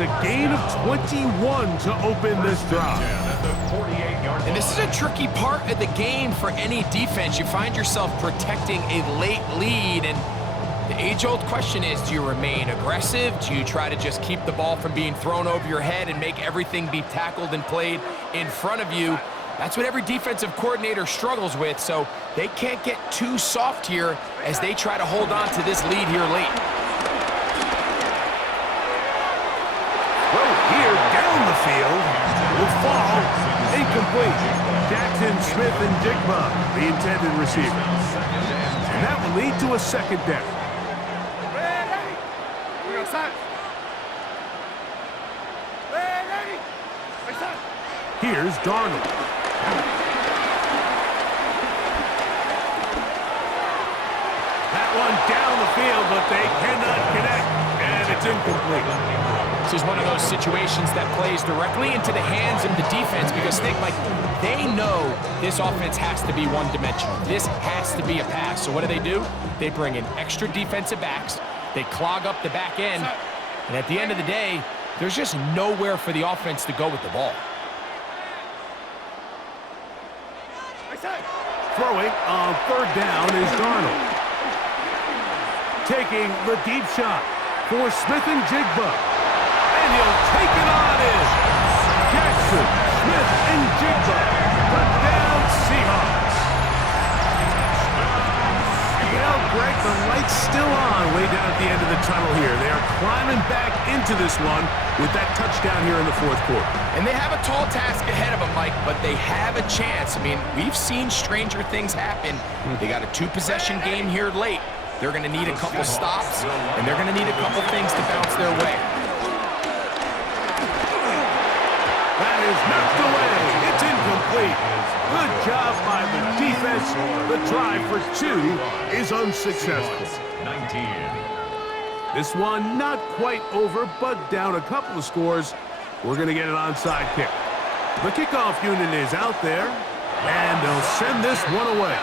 a gain of 21 to open this drive. And this is a tricky part of the game for any defense. You find yourself protecting a late lead, and the age-old question is, do you remain aggressive? Do you try to just keep the ball from being thrown over your head and make everything be tackled and played in front of you? That's what every defensive coordinator struggles with, so they can't get too soft here as they try to hold on to this lead here late. Well, here down the field will fall incomplete. Jackson, Smith, and Jigba, the intended receiver. And that will lead to a second down. Here's Darnold. That one down the field, but they cannot connect, and it's incomplete. This is one of those situations that plays directly into the hands of the defense because they know this offense has to be one-dimensional. This has to be a pass. So what do? They bring in extra defensive backs. They clog up the back end. And at the end of the day, there's just nowhere for the offense to go with the ball. Throwing on third down is Darnold. Taking the deep shot for Smith and Jigba. And he'll take it on in. Jackson, Smith, and Jigba. Touchdown, Seahawks. Well, Greg, the light's still on way down at the end of the tunnel here. They are climbing back into this one with that touchdown here in the fourth quarter. And they have a tall task ahead of them, Mike, but they have a chance. I mean, we've seen stranger things happen. They got a two-possession game here late. They're going to need a couple stops, and they're going to need a couple things to bounce their way. That is knocked away. It's incomplete. Good job by the defense. The try for two is unsuccessful. 19. This one not quite over, but down a couple of scores. We're going to get an onside kick. The kickoff unit is out there, and they'll send this one away.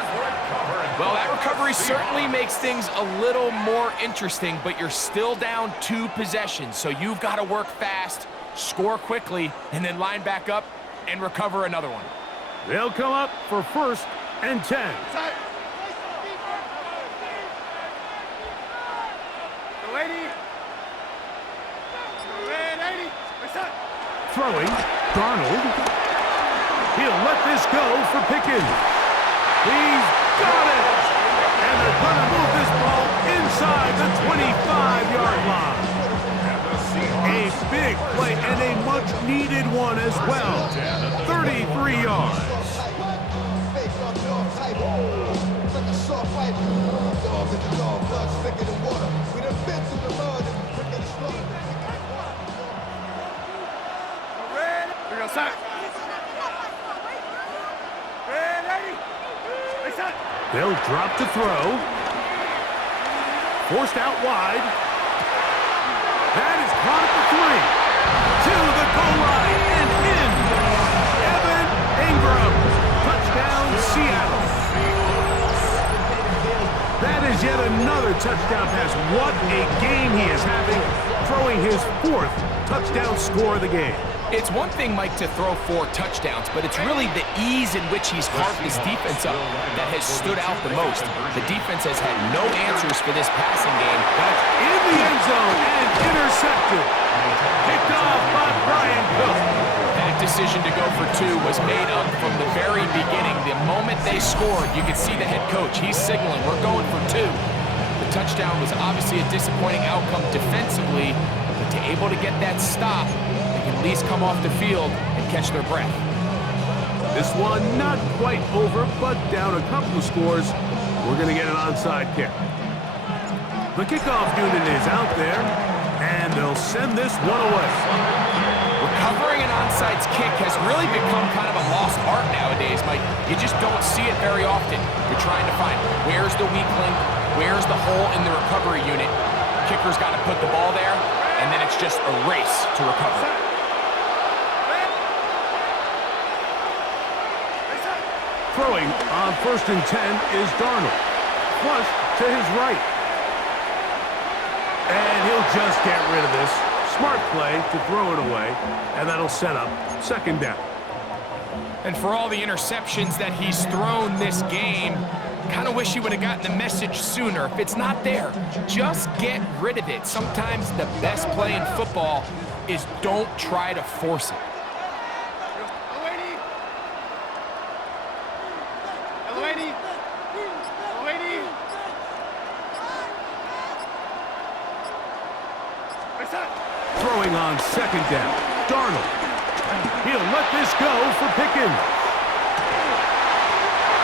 Well, that recovery certainly makes things a little more interesting, but you're still down two possessions, so you've got to work fast, score quickly, and then line back up and recover another one. They'll come up for 1st and 10. Throwing, Darnold. He'll let this go for Pickens. He's got it! And they're going to move this ball inside the 25-yard line. A big play and a much-needed one as well. 33 yards. They'll drop to throw. Forced out wide. That is caught at the 3. To the goal line and in. Evan Ingram. Touchdown, Seattle. That is yet another touchdown pass. What a game he is having, throwing his 4th touchdown score of the game. It's one thing, Mike, to throw 4 touchdowns, but it's really the ease in which he's carved this defense up that has stood out the most. The defense has had no answers for this passing game. That's in the end zone and intercepted. Picked off by Brian Cook. That decision to go for 2 was made up from the very beginning. The moment they scored, you could see the head coach. He's signaling, we're going for 2. The touchdown was obviously a disappointing outcome defensively, but to able to get that stop, at least come off the field and catch their breath. This one not quite over, but down a couple of scores. We're going to get an onside kick. The kickoff unit is out there, and they'll send this one away. Recovering an onside kick has really become kind of a lost art nowadays, Mike. You just don't see it very often. You're trying to find where's the weak link, where's the hole in the recovery unit. Kicker's got to put the ball there, and then it's just a race to recover. Throwing on 1st and 10 is Darnold. Flush to his right. And he'll just get rid of this. smart play to throw it away, and that'll set up second down. And for all the interceptions that he's thrown this game, kind of wish he would have gotten the message sooner. If it's not there, just get rid of it. Sometimes the best play in football is don't try to force it. Throwing on second down, Darnold. He'll let this go for Pickens.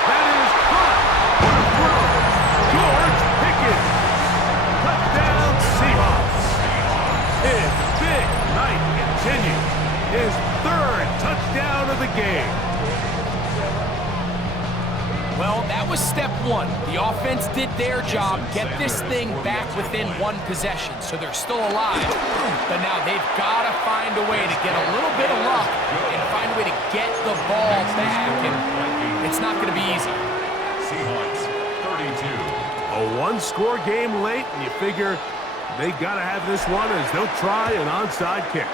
That is caught. What a throw. George Pickens. Touchdown Seahawks. His big night continues. His third touchdown of the game. Well, that was step one. The offense did their job, get this thing back within one possession, so they're still alive. But now they've got to find a way to get a little bit of luck and find a way to get the ball back, and it's not going to be easy. Seahawks, 32. A one-score game late, and you figure they got to have this one as they'll try an onside kick.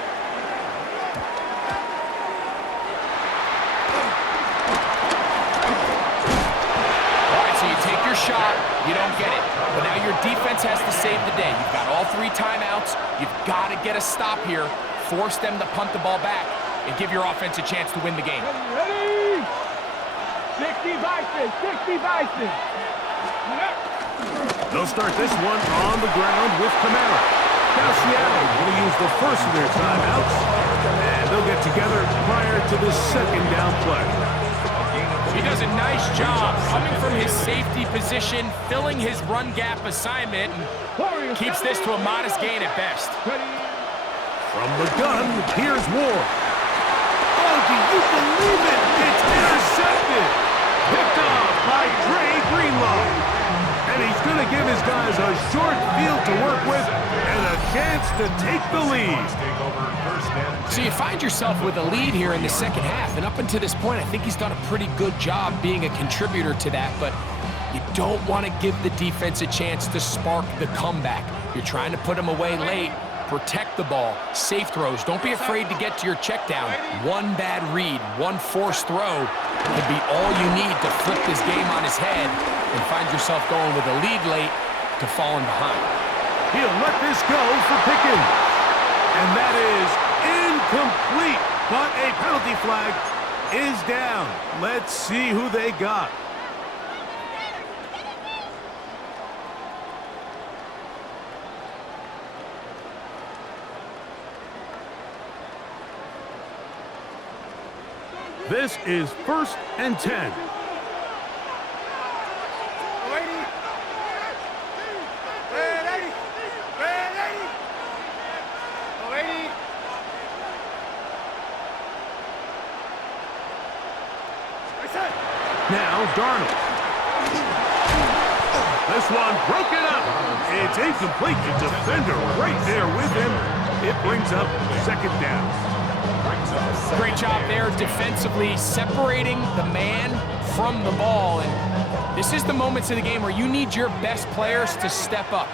Shot, you don't get it. But now your defense has to save the day. You've got all 3 timeouts. You've got to get a stop here. Force them to punt the ball back and give your offense a chance to win the game. Ready? 60 Bison, 60 Bison. They'll start this one on the ground with Kamara. Now Seattle going to use the first of their timeouts, and they'll get together prior to the second down play. He does a nice job coming from his safety position, filling his run gap assignment, and keeps this to a modest gain at best. From the gun, here's Ward. Oh, do you believe it? It's intercepted. Picked off by Dre Greenlaw. And he's going to give his guys a short field to work with and a chance to take the lead. So you find yourself with a lead here in the second half, and up until this point, I think he's done a pretty good job being a contributor to that, but you don't want to give the defense a chance to spark the comeback. You're trying to put them away late, protect the ball, safe throws. Don't be afraid to get to your check down. One bad read, one forced throw could be all you need to flip this game on his head and find yourself going with a lead late to falling behind. He'll let this go for Pickens. And that is incomplete, but a penalty flag is down. Let's see who they got. This is 1st and 10. Now Darnold. This one broken up. It's incomplete. The defender right there with him. It brings up second down. Great job there defensively, separating the man from the ball. And this is the moments in the game where you need your best players to step up.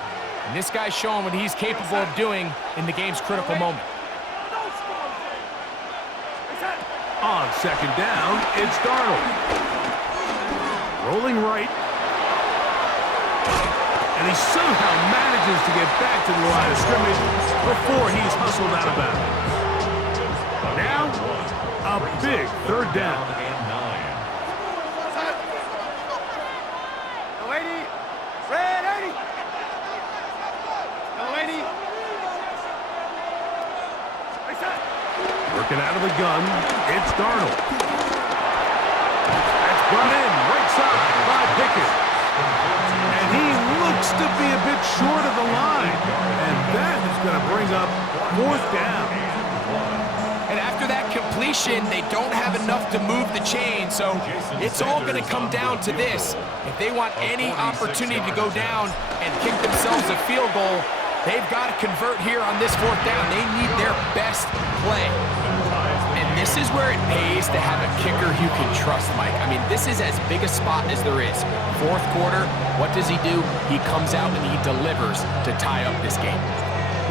And this guy's showing what he's capable of doing in the game's critical moment. On second down, it's Darnold. Rolling right. And he somehow manages to get back to the line of scrimmage before he's hustled out of bounds. Now, a big third down. Working out of the gun, it's Darnold. That's brought in right side by Pickens. And he looks to be a bit short of the line. And that is going to bring up 4th down. And after that completion, they don't have enough to move the chain, so it's all going to come down to this. If they want any opportunity to go down and kick themselves a field goal, they've got to convert here on this 4th down. They need their best play. And this is where it pays to have a kicker you can trust, Mike. I mean, this is as big a spot as there is. 4th quarter, what does he do? He comes out and he delivers to tie up this game.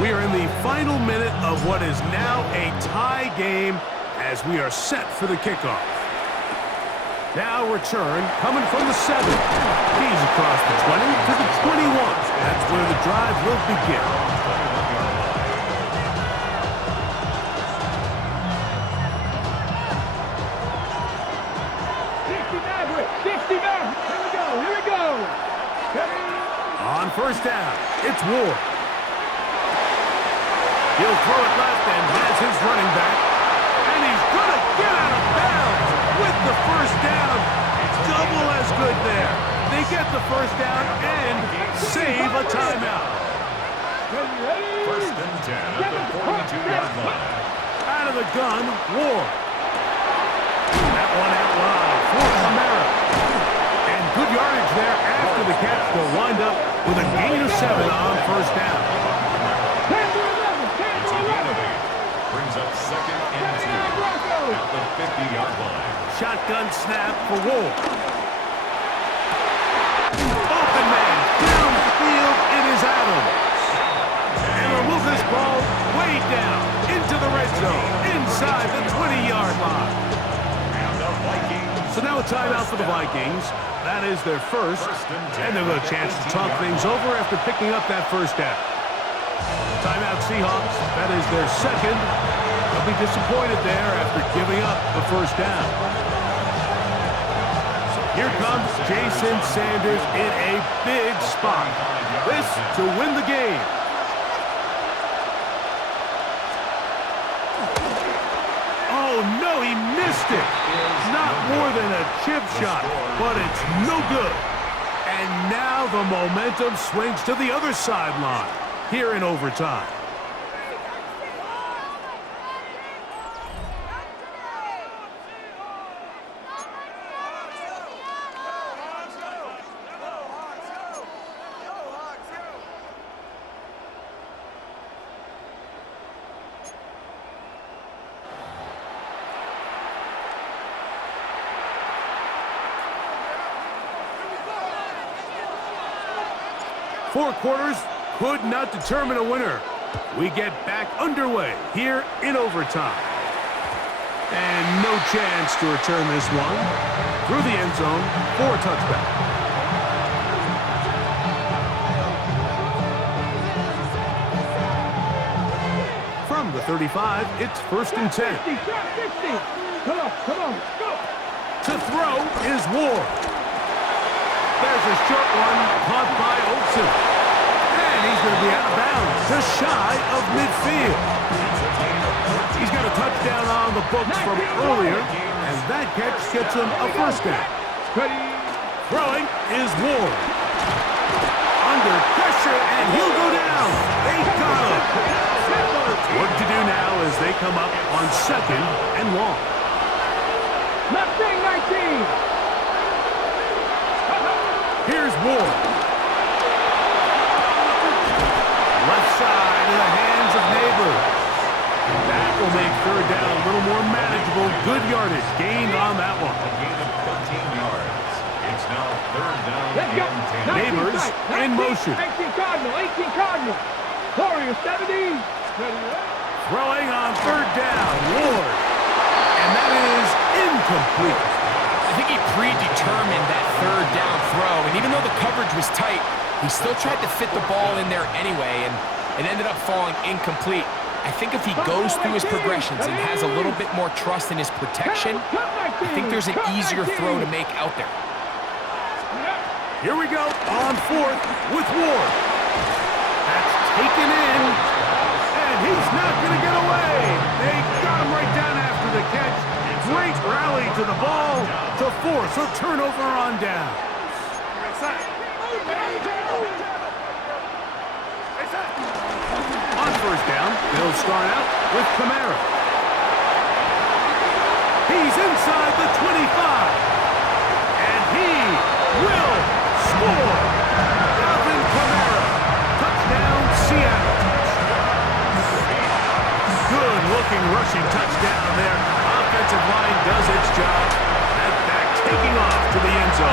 We are in the final minute of what is now a tie game as we are set for the kickoff. Now return coming from the 7. He's across the 20 to the 21. That's where the drive will begin. 60 back. Here we go. On first down, it's Ward. He'll throw it left and has his running back. And he's going to get out of bounds with the first down. Double as good there. They get the first down and save a timeout. First and 10 at the 42-yard line. Out of the gun, Ward. That one out wide for Camara. And good yardage there after the catch to wind up with a gain of 7 on first down. It's a gain of 8. Brings up second and 2 at the 50-yard line. Shotgun snap for Ward. Open man, downfield, it is Adams. And will move this ball way down into the red zone, inside the 20-yard line. And the Vikings. So now a timeout for the Vikings. That is their first, and they'll have a chance to talk things over after picking up that first down. Timeout Seahawks, that is their second. They'll be disappointed there after giving up the first down. So here comes Jason Sanders in a big spot. This to win the game. Oh, no, he missed it. Not more than a chip shot, but it's no good. And now the momentum swings to the other sideline here in overtime. Four quarters could not determine a winner. We get back underway here in overtime. And no chance to return this one. Through the end zone for a touchback. From the 35, it's first and 10. Come on, go. To throw is Ward. There's a short one caught by Olsen. And he's going to be out of bounds, just shy of midfield. He's got a touchdown on the books from earlier, and that catch gets him a first down. Throwing is Ward. Under pressure, and he'll go down. They got him. What to do now as they come up on second and long. Left wing 19. Here's Ward. Left side in the hands of Neighbors. That will make third down a little more manageable. Good yardage gained on that one. A gain of 13 yards. It's now third down and 10. Neighbors in motion. 18 Cardinal. Warriors 70. Throwing on third down. Ward. And that is incomplete. I think he predetermined that third down throw, and even though the coverage was tight, he still tried to fit the ball in there anyway, and it ended up falling incomplete. I think if he goes through his progressions and has a little bit more trust in his protection, I think there's an easier throw to make out there. Here we go on fourth with Ward. That's taken in, and he's not going to get away. They got him right down after the catch. Great rally to the ball to force a turnover on down. On first down, they'll start out with Camara. He's inside the 25. And he will score. Alvin Camara. Touchdown, Seattle. Good-looking rushing touchdown there. Offensive line does its job. That back taking off to the end zone.